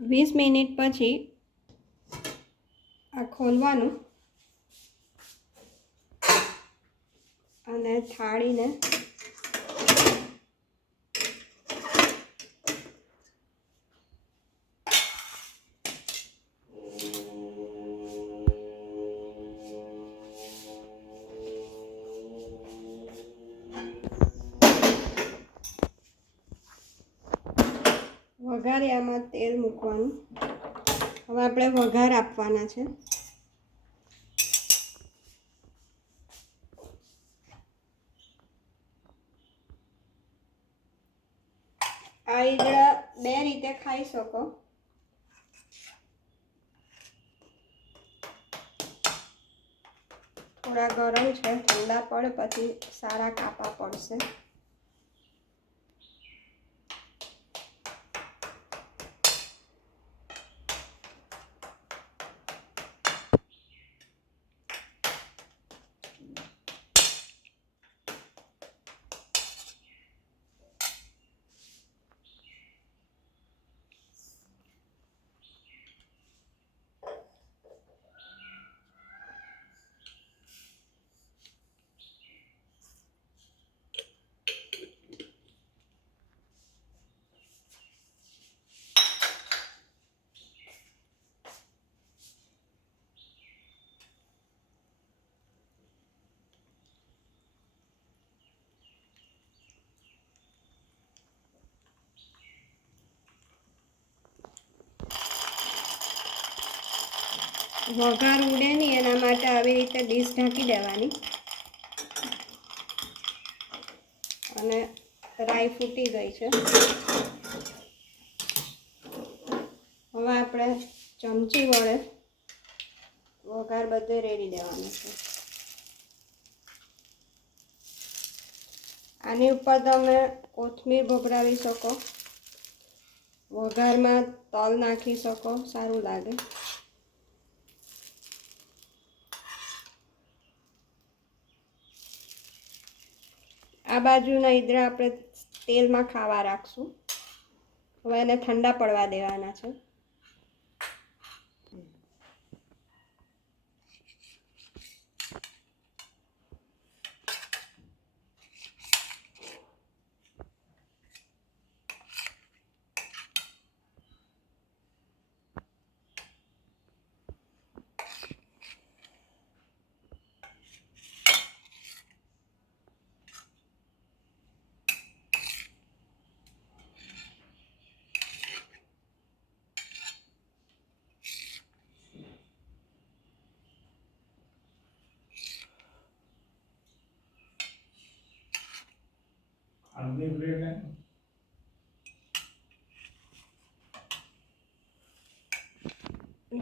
20 minute પછી આ ખોલવાનું અને થાળીને વઘારિયામાં તેલ મૂકવાનું. હવે આપણે વઘાર આપવાના છે. આ ઈદડા બે રીતે ખાઈ શકો. થોડા ગરમ છે, ઠંડા પડે પછી સારા કાપા પડશે. વઘાર ઉડે નહીં એના માટે આવી રીતે ડીશ ઢાંકી દેવાની અને રાઈ ફૂટી ગઈ છે. હવે આપણે ચમચી વડે વઘાર બધે રેડી દેવાનો છે. આની ઉપર તમે કોથમીર ભભરાવી શકો, વઘારમાં તલ નાખી શકો, સારું લાગે. આ બાજુના ઈદડા આપણે તેલમાં ખાવા રાખશું. હવે એને ઠંડા પડવા દેવાના છે.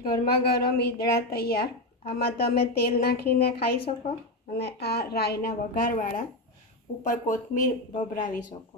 ગરમા ગરમ ઈદડા તૈયાર. આમાં તમે તેલ નાખીને ખાઈ શકો અને આ રાઈના વઘારવાળા ઉપર કોથમીર ભભરાવી શકો.